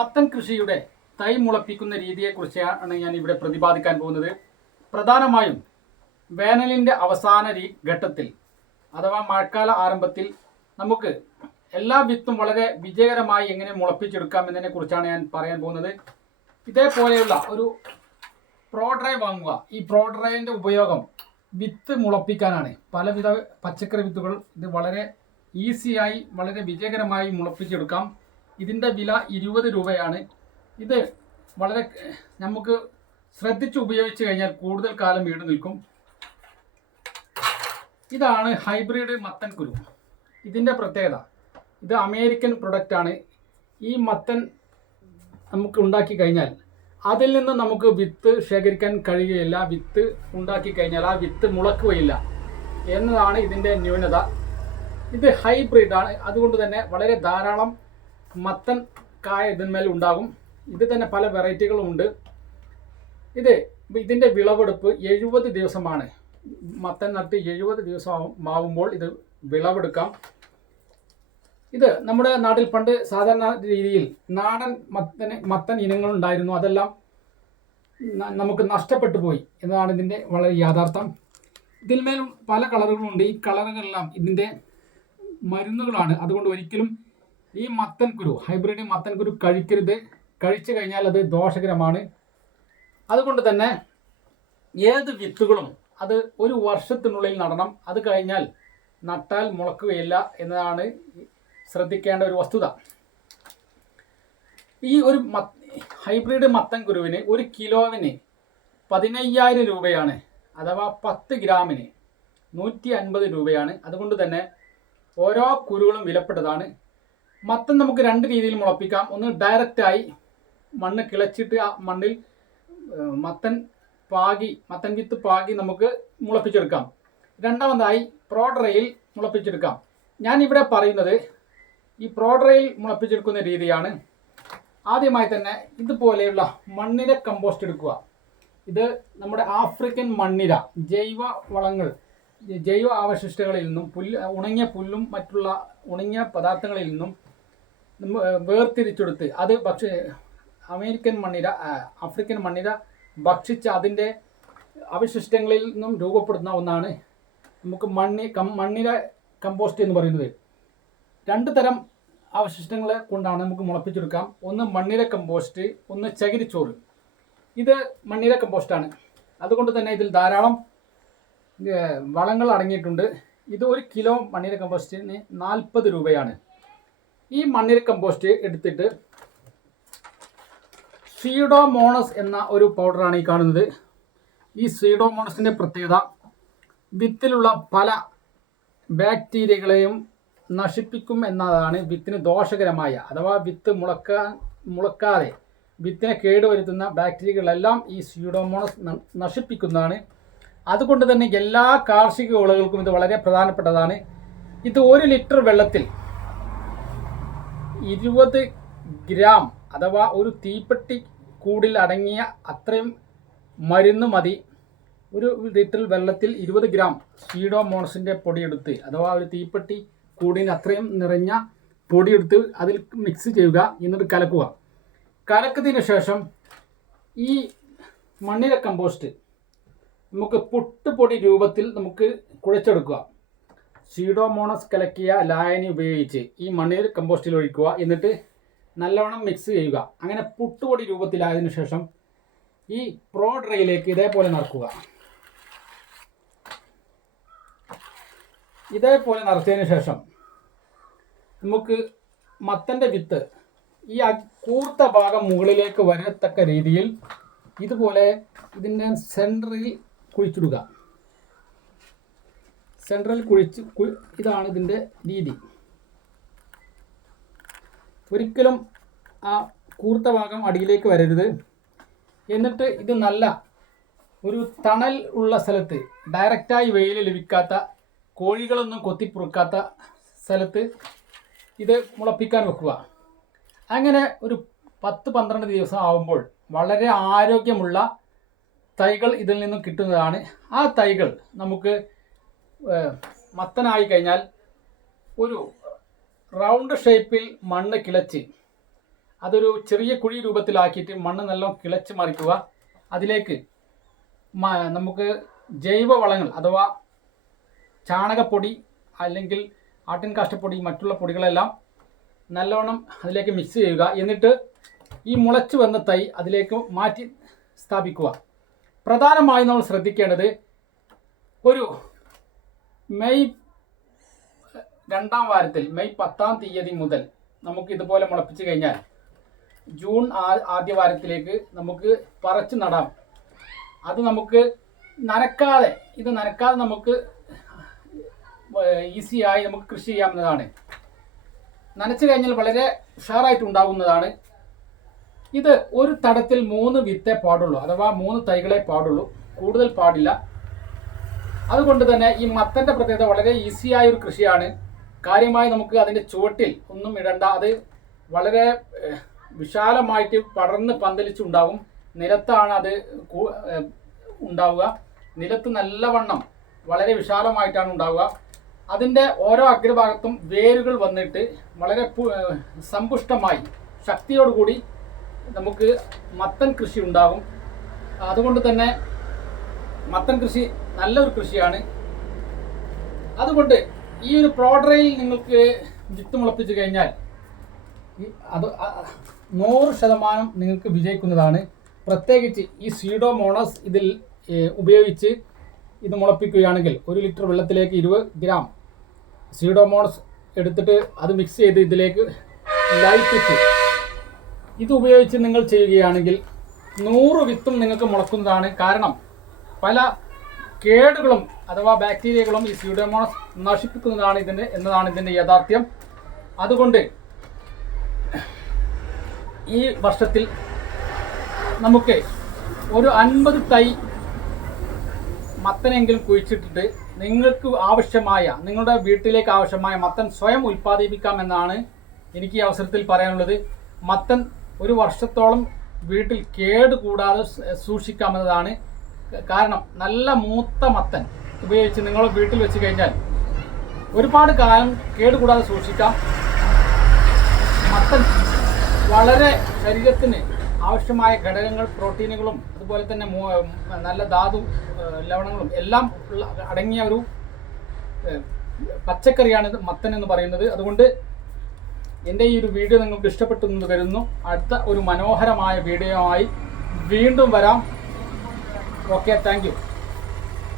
മത്തൻ കൃഷിയുടെ തൈ മുളപ്പിക്കുന്ന രീതിയെക്കുറിച്ചാണ് ഞാൻ ഇവിടെ പ്രതിപാദിക്കാൻ പോകുന്നത്. പ്രധാനമായും വേനലിൻ്റെ അവസാന ഘട്ടത്തിൽ അഥവാ മഴക്കാല ആരംഭത്തിൽ നമുക്ക് എല്ലാ വിത്തും വളരെ വിജയകരമായി എങ്ങനെ മുളപ്പിച്ചെടുക്കാം എന്നതിനെ കുറിച്ചാണ് ഞാൻ പറയാൻ പോകുന്നത്. ഇതേപോലെയുള്ള ഒരു പ്രോഡ്രൈ വാങ്ങുക. ഈ പ്രോഡ്രൈൻ്റെ ഉപയോഗം വിത്ത് മുളപ്പിക്കാനാണ്. പലവിധ പച്ചക്കറി വിത്തുകൾ ഇത് വളരെ ഈസിയായി വളരെ വിജയകരമായി മുളപ്പിച്ചെടുക്കാം. ഇതിൻ്റെ വില 20 രൂപയാണ്. ഇത് വളരെ നമുക്ക് ശ്രദ്ധിച്ച് ഉപയോഗിച്ച് കഴിഞ്ഞാൽ കൂടുതൽ കാലം ഈട് നിൽക്കും. ഇതാണ് ഹൈബ്രിഡ് മത്തൻ കുരു. ഇതിൻ്റെ പ്രത്യേകത, ഇത് അമേരിക്കൻ പ്രൊഡക്റ്റാണ്. ഈ മത്തൻ നമുക്ക് ഉണ്ടാക്കി കഴിഞ്ഞാൽ അതിൽ നിന്ന് നമുക്ക് വിത്ത് ശേഖരിക്കാൻ കഴിയുകയില്ല. വിത്ത് ഉണ്ടാക്കി കഴിഞ്ഞാൽ ആ വിത്ത് മുളക്കുകയില്ല എന്നതാണ് ഇതിൻ്റെ ന്യൂനത. ഇത് ഹൈബ്രിഡാണ്. അതുകൊണ്ട് തന്നെ വളരെ ധാരാളം മത്തൻ കായ ഇതിന്മേൽ ഉണ്ടാകും. ഇത് തന്നെ പല വെറൈറ്റികളും ഉണ്ട്. ഇതിൻ്റെ വിളവെടുപ്പ് 70 ദിവസമാണ്. മത്തൻ നട്ട് 70 ദിവസമാവുമ്പോൾ ഇത് വിളവെടുക്കാം. ഇത് നമ്മുടെ നാട്ടിൽ പണ്ട് സാധാരണ രീതിയിൽ നാടൻ മത്തൻ ഇനങ്ങളുണ്ടായിരുന്നു. അതെല്ലാം നമുക്ക് നഷ്ടപ്പെട്ടു പോയി എന്നതാണ് ഇതിൻ്റെ വളരെ യാഥാർത്ഥ്യം. ഇതിന്മേലും പല കളറുകളുണ്ട്. ഈ കളറുകളെല്ലാം ഇതിൻ്റെ മരുന്നുകളാണ്. അതുകൊണ്ട് ഒരിക്കലും ഈ മത്തൻ കുരു, ഹൈബ്രിഡ് മത്തൻ കുരു കഴിക്കരുത്. കഴിച്ചു കഴിഞ്ഞാൽ അത് ദോഷകരമാണ്. അതുകൊണ്ട് തന്നെ ഏത് വിത്തുകളും അത് ഒരു വർഷത്തിനുള്ളിൽ നടണം. അത് കഴിഞ്ഞാൽ നട്ടാൽ മുളക്കുകയില്ല എന്നതാണ് ശ്രദ്ധിക്കേണ്ട ഒരു വസ്തുത. ഈ ഒരു ഹൈബ്രിഡ് മത്തൻ കുരുവിന് 1 കിലോവിന് 15,000 രൂപയാണ്. അഥവാ 10 ഗ്രാമിന് 150 രൂപയാണ്. അതുകൊണ്ട് തന്നെ ഓരോ കുരുകളും വിലപ്പെട്ടതാണ്. മത്തൻ നമുക്ക് 2 രീതിയിൽ മുളപ്പിക്കാം. ഒന്ന് ഡയറക്റ്റായി മണ്ണ് കിളച്ചിട്ട് ആ മണ്ണിൽ മത്തൻ വിത്ത് പാകി നമുക്ക് മുളപ്പിച്ചെടുക്കാം. രണ്ടാമതായി പ്രോഡ്രയിൽ മുളപ്പിച്ചെടുക്കാം. ഞാനിവിടെ പറയുന്നത് ഈ പ്രോഡ്രയിൽ മുളപ്പിച്ചെടുക്കുന്ന രീതിയാണ്. ആദ്യമായി തന്നെ ഇതുപോലെയുള്ള മണ്ണിര കമ്പോസ്റ്റ് എടുക്കുക. ഇത് നമ്മുടെ ആഫ്രിക്കൻ മണ്ണിര ജൈവ വളങ്ങൾ, ജൈവ അവശിഷ്ടങ്ങളിൽ നിന്നും ഉണങ്ങിയ പുല്ലും മറ്റുള്ള ഉണങ്ങിയ പദാർത്ഥങ്ങളിൽ നിന്നും വേർതിരിച്ചെടുത്ത് അത് ആഫ്രിക്കൻ മണ്ണിര ഭക്ഷിച്ച് അതിൻ്റെ അവശിഷ്ടങ്ങളിൽ നിന്നും രൂപപ്പെടുന്ന ഒന്നാണ് നമുക്ക് മണ്ണിര കമ്പോസ്റ്റ് എന്ന് പറയുന്നത്. 2 തരം അവശിഷ്ടങ്ങളെ കൊണ്ടാണ് നമുക്ക് മുളപ്പിച്ചെടുക്കാം. ഒന്ന് മണ്ണിര കമ്പോസ്റ്റ്, ഒന്ന് ചകിരിച്ചോറ്. ഇത് മണ്ണിര കമ്പോസ്റ്റാണ്. അതുകൊണ്ട് തന്നെ ഇതിൽ ധാരാളം വളങ്ങൾ അടങ്ങിയിട്ടുണ്ട്. ഇത് 1 കിലോ മണ്ണിര കമ്പോസ്റ്റിന് 40 രൂപയാണ്. ഈ മണ്ണിര കമ്പോസ്റ്റ് എടുത്തിട്ട് സ്യൂഡോമോണസ് എന്ന ഒരു പൗഡറാണ് ഈ കാണുന്നത്. ഈ സ്യൂഡോമോണസിൻ്റെ പ്രത്യേകത വിത്തിലുള്ള പല ബാക്ടീരിയകളെയും നശിപ്പിക്കും എന്നതാണ്. വിത്തിന് ദോഷകരമായ അഥവാ വിത്ത് മുളക്കാതെ വിത്തിനെ കേടുവരുത്തുന്ന ബാക്ടീരിയകളെല്ലാം ഈ സ്യൂഡോമോണസ് നശിപ്പിക്കുന്നതാണ്. അതുകൊണ്ട് തന്നെ എല്ലാ കാർഷിക വിളകൾക്കും ഇത് വളരെ പ്രധാനപ്പെട്ടതാണ്. ഇത് 1 ലിറ്റർ വെള്ളത്തിൽ 20 ഗ്രാം അഥവാ ഒരു തീപ്പെട്ടി കൂടിൽ അടങ്ങിയ അത്രയും മരുന്ന് മതി. 1 ലിറ്റർ വെള്ളത്തിൽ 20 ഗ്രാം സ്യൂഡോമോണസിൻ്റെ പൊടിയെടുത്ത് അഥവാ ഒരു തീപ്പെട്ടി കൂടിന് അത്രയും നിറഞ്ഞ പൊടിയെടുത്ത് അതിൽ മിക്സ് ചെയ്യുക. എന്നിട്ട് കലക്കുക. കലക്കത്തിന് ശേഷം ഈ മണ്ണിര കമ്പോസ്റ്റ് നമുക്ക് പുട്ടുപൊടി രൂപത്തിൽ നമുക്ക് കുഴച്ചെടുക്കുക. സ്യൂഡോമോണസ് കലക്കിയ ലായനി ഉപയോഗിച്ച് ഈ മണ്ണിര കമ്പോസ്റ്റിൽ ഒഴിക്കുക. എന്നിട്ട് നല്ലവണ്ണം മിക്സ് ചെയ്യുക. അങ്ങനെ പുട്ടുപൊടി രൂപത്തിലായതിനു ശേഷം ഈ പ്രോഡ്രയിലേക്ക് ഇതേപോലെ നിറക്കുക. ഇതേപോലെ നിറച്ചതിന് ശേഷം നമുക്ക് മത്തൻ്റെ വിത്ത് ഈ കൂർത്ത ഭാഗം മുകളിലേക്ക് വരത്തക്ക രീതിയിൽ ഇതുപോലെ ഇതിൻ്റെ സെൻറ്ററിൽ കുഴിച്ചിടുക. സെൻട്രൽ ഇതാണ് ഇതിൻ്റെ രീതി. ഒരിക്കലും ആ കൂർത്ത ഭാഗം അടിയിലേക്ക് വരരുത്. എന്നിട്ട് ഇത് നല്ല ഒരു തണൽ ഉള്ള സ്ഥലത്ത്, ഡയറക്റ്റായി വെയിൽ ലഭിക്കാത്ത, കോഴികളൊന്നും കൊത്തിപ്പുറുക്കാത്ത സ്ഥലത്ത് ഇത് മുളപ്പിക്കാൻ വെക്കുക. അങ്ങനെ ഒരു 10-12 ദിവസം ആവുമ്പോൾ വളരെ ആരോഗ്യമുള്ള തൈകൾ ഇതിൽ നിന്നും കിട്ടുന്നതാണ്. ആ തൈകൾ നമുക്ക് മത്തനായി കഴിഞ്ഞാൽ ഒരു റൗണ്ട് ഷേപ്പിൽ മണ്ണ് കിളച്ച് അതൊരു ചെറിയ കുഴി രൂപത്തിലാക്കിയിട്ട് മണ്ണ് നല്ലോണം കിളച്ച് മറിക്കുക. അതിലേക്ക് നമുക്ക് ജൈവ വളങ്ങൾ അഥവാ ചാണകപ്പൊടി അല്ലെങ്കിൽ ആട്ടിൻ കാഷ്ടപ്പൊടി മറ്റുള്ള പൊടികളെല്ലാം നല്ലോണം അതിലേക്ക് മിക്സ് ചെയ്യുക. എന്നിട്ട് ഈ മുളച്ചു വന്ന തൈ അതിലേക്ക് മാറ്റി സ്ഥാപിക്കുക. പ്രധാനമായും നമ്മൾ ശ്രദ്ധിക്കേണ്ടത് ഒരു മെയ് 2-ാം വാരത്തിൽ മെയ് 10-ാം തീയതി മുതൽ നമുക്ക് ഇതുപോലെ മുളപ്പിച്ച് കഴിഞ്ഞാൽ ജൂൺ ആദ്യ വാരത്തിലേക്ക് നമുക്ക് പറിച്ച് നടാം. അത് നമുക്ക് നനക്കാതെ നമുക്ക് ഈസിയായി നമുക്ക് കൃഷി ചെയ്യാവുന്നതാണ്. നനച്ചു കഴിഞ്ഞാൽ വളരെ ഉഷാറായിട്ട് ഉണ്ടാകുന്നതാണ്. ഇത് ഒരു തടത്തിൽ 3 വിത്തേ പാടുള്ളൂ, അഥവാ 3 തൈകളെ പാടുള്ളൂ, കൂടുതൽ പാടില്ല. അതുകൊണ്ട് തന്നെ ഈ മത്തൻ്റെ പ്രത്യേകത വളരെ ഈസിയായ ഒരു കൃഷിയാണ്. കാര്യമായി നമുക്ക് അതിൻ്റെ ചുവട്ടിൽ ഒന്നും ഇടണ്ട. അത് വളരെ വിശാലമായിട്ട് പടർന്ന് പന്തലിച്ചുണ്ടാകും. നിലത്താണ് അത് ഉണ്ടാവുക. നിലത്ത് നല്ലവണ്ണം വളരെ വിശാലമായിട്ടാണ് ഉണ്ടാവുക. അതിൻ്റെ ഓരോ അഗ്രഭാഗത്തും വേരുകൾ വന്നിട്ട് വളരെ സമ്പുഷ്ടമായി ശക്തിയോടുകൂടി നമുക്ക് മത്തൻ കൃഷി ഉണ്ടാകും. അതുകൊണ്ട് തന്നെ മത്തൻ കൃഷി നല്ലൊരു കൃഷിയാണ്. അതുകൊണ്ട് ഈ ഒരു പ്രോഡറയിൽ നിങ്ങൾക്ക് വിത്ത് മുളപ്പിച്ച് കഴിഞ്ഞാൽ അത് 100% നിങ്ങൾക്ക് വിജയിക്കുന്നതാണ്. പ്രത്യേകിച്ച് ഈ സ്യൂഡോമോണസ് ഇതിൽ ഉപയോഗിച്ച് ഇത് മുളപ്പിക്കുകയാണെങ്കിൽ 1 ലിറ്റർ വെള്ളത്തിലേക്ക് 20 ഗ്രാം സ്യൂഡോമോണസ് എടുത്തിട്ട് അത് മിക്സ് ചെയ്ത് ഇതിലേക്ക് ലയിപ്പിച്ച് ഇത് ഉപയോഗിച്ച് നിങ്ങൾ ചെയ്യുകയാണെങ്കിൽ 100 വിത്തും നിങ്ങൾക്ക് മുളക്കുന്നതാണ്. കാരണം പല കേടുകളും അഥവാ ബാക്ടീരിയകളും ഈ സ്യൂഡോമോണസ് നശിപ്പിക്കുന്നതാണ് എന്നതാണ് ഇതിൻ്റെ യാഥാർത്ഥ്യം. അതുകൊണ്ട് ഈ വർഷത്തിൽ നമുക്ക് ഒരു 50 തൈ മത്തനെങ്കിലും കുഴിച്ചിട്ടിട്ട് നിങ്ങൾക്ക് ആവശ്യമായ നിങ്ങളുടെ വീട്ടിലേക്ക് ആവശ്യമായ മത്തൻ സ്വയം ഉൽപ്പാദിപ്പിക്കാമെന്നാണ് എനിക്ക് ഈ അവസരത്തിൽ പറയാനുള്ളത്. മത്തൻ ഒരു വർഷത്തോളം വീട്ടിൽ കേട് കൂടാതെ സൂക്ഷിക്കാമെന്നതാണ്. കാരണം നല്ല മൂത്ത മത്തൻ ഉപയോഗിച്ച് നിങ്ങൾ വീട്ടിൽ വെച്ച് കഴിഞ്ഞാൽ ഒരുപാട് കാലം കേടുകൂടാതെ സൂക്ഷിക്കാം. മത്തൻ വളരെ ശരീരത്തിന് ആവശ്യമായ ഘടകങ്ങൾ, പ്രോട്ടീനുകളും അതുപോലെ തന്നെ നല്ല ധാതു ലവണങ്ങളും എല്ലാം അടങ്ങിയ ഒരു പച്ചക്കറിയാണ് മത്തൻ എന്ന് പറയുന്നത്. അതുകൊണ്ട് എൻ്റെ ഈ ഒരു വീഡിയോ നിങ്ങൾക്ക് ഇഷ്ടപ്പെട്ടു എന്ന് കരുതുന്നു. അടുത്ത ഒരു മനോഹരമായ വീഡിയോയുമായി വീണ്ടും വരാം. Okay, thank you.